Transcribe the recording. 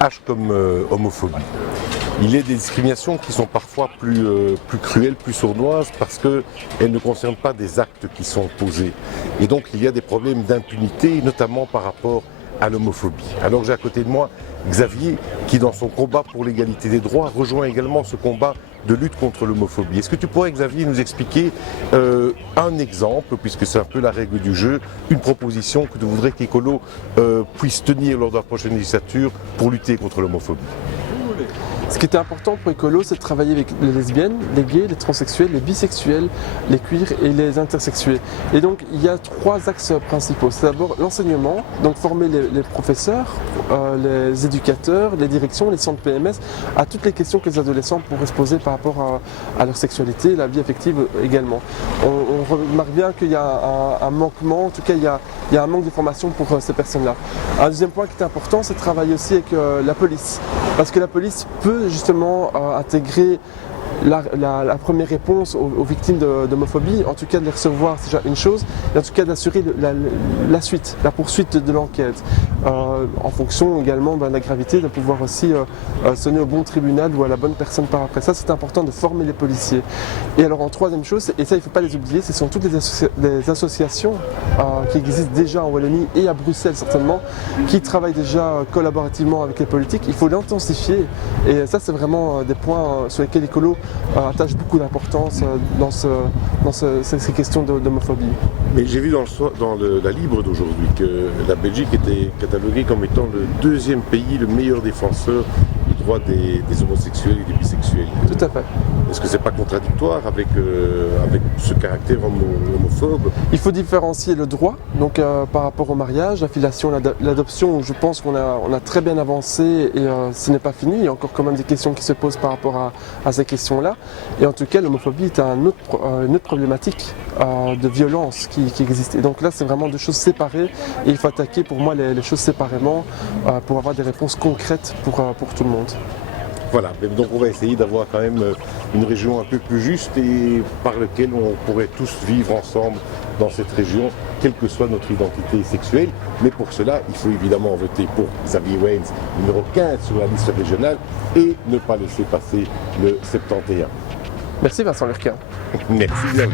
H comme homophobie. Il y a des discriminations qui sont parfois plus cruelles, plus sournoises, parce qu'elles ne concernent pas des actes qui sont posés. Et donc il y a des problèmes d'impunité, notamment par rapport à l'homophobie. Alors j'ai à côté de moi Xavier, qui dans son combat pour l'égalité des droits rejoint également ce combat de lutte contre l'homophobie. Est-ce que tu pourrais, Xavier, nous expliquer un exemple, puisque c'est un peu la règle du jeu, une proposition que tu voudrais qu'Écolo puisse tenir lors de la prochaine législature pour lutter contre l'homophobie? Ce qui était important pour Écolo, c'est de travailler avec les lesbiennes, les gays, les transsexuels, les bisexuels, les queers et les intersexuels. Et donc il y a 3 axes principaux. C'est d'abord l'enseignement, donc former les professeurs, les éducateurs, les directions, les centres PMS à toutes les questions que les adolescents pourraient se poser par rapport à leur sexualité, la vie affective également. On remarque bien qu'il y a un manquement, en tout cas il y a un manque de formation pour ces personnes-là. Un deuxième point qui est important, c'est de travailler aussi avec la police, parce que la police peut justement intégrer la première réponse aux victimes d'homophobie, en tout cas de les recevoir, c'est déjà une chose, et en tout cas d'assurer la suite, la poursuite de l'enquête, en fonction également de la gravité, de pouvoir aussi sonner au bon tribunal ou à la bonne personne par après. Ça, c'est important de former les policiers. Et alors en troisième chose, et ça il ne faut pas les oublier, ce sont toutes les associations qui existent déjà en Wallonie et à Bruxelles certainement, qui travaillent déjà collaborativement avec les politiques. Il faut l'intensifier, et ça c'est vraiment des points sur lesquels Écolo attache beaucoup d'importance dans ces questions d'homophobie. Mais j'ai vu dans la Libre d'aujourd'hui que la Belgique était cataloguée comme étant le 2e pays le meilleur défenseur du droit des homosexuels et des bisexuels. Tout à fait. Est-ce que c'est pas contradictoire avec ce caractère homophobe? Il faut différencier le droit, donc par rapport au mariage, la filiation, l'adoption, où je pense qu'on a très bien avancé et ce n'est pas fini. Il y a encore quand même des questions qui se posent par rapport à ces questions-là. Et en tout cas, l'homophobie est une autre problématique de violence qui existe. Et donc là, c'est vraiment 2 choses séparées et il faut attaquer pour moi les choses séparément pour avoir des réponses concrètes pour tout le monde. Voilà, donc on va essayer d'avoir quand même une région un peu plus juste et par laquelle on pourrait tous vivre ensemble dans cette région, quelle que soit notre identité sexuelle. Mais pour cela, il faut évidemment voter pour Xavier Waynes, numéro 15 sur la liste régionale, et ne pas laisser passer le 71. Merci Vincent Lurquin. Merci bien.